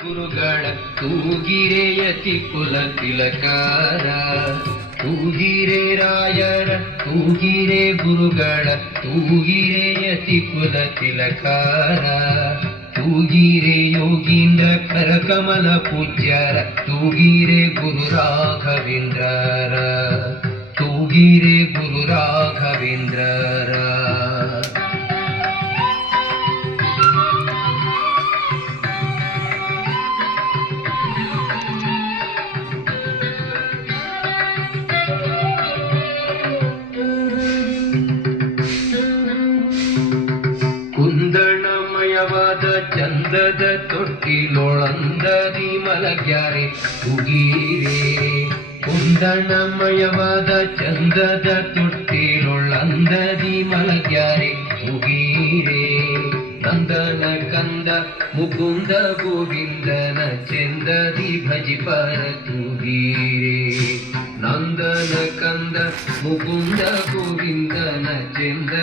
ಗುರುಗಳ ತೂಗಿರೆಯತಿ ಕುಲ ತಿಲಕಾರ ತೂಗಿರೆ ರಾಯರ ತೂಗಿರೆ ಗುರುಗಳ ತೂಗಿರೆಯತಿ ಕುಲ ತಿಲಕಾರ ತೂಗಿರೆ ಯೋಗೀಂದ್ರ ಕರಕಮಲ ಪೂಜ್ಯರ ತೂಗಿರೆ ಗುರು ರಾಘವೇಂದ್ರರ ತೂಗಿರೆ ಗುರು ರಾಘವೇಂದ್ರರ ಕುಂದಣಮಯವಾದ ಚಂದದ ತೊಟ್ಟಿಲೊಳಂದದಿ ಮಲಗ್ಯಾರೆ ತೂಗಿರೆ ಕುಂದಣಮಯವಾದ ಚಂದದ ತೊಟ್ಟಿಲೊಳಂದದಿ ಮಲಗ್ಯಾರೆ ತೂಗಿರೆ ನಂದನ ಕಂದ ಮುಕುಂದ ಗೋವಿಂದನ ಚೆಂದದಿ ಭಜಿಪರ ತೂಗಿರೆ ನಂದನ ಕಂದ ಮುಕುಂದ ಗೋವಿಂದನ ಚೆಂದ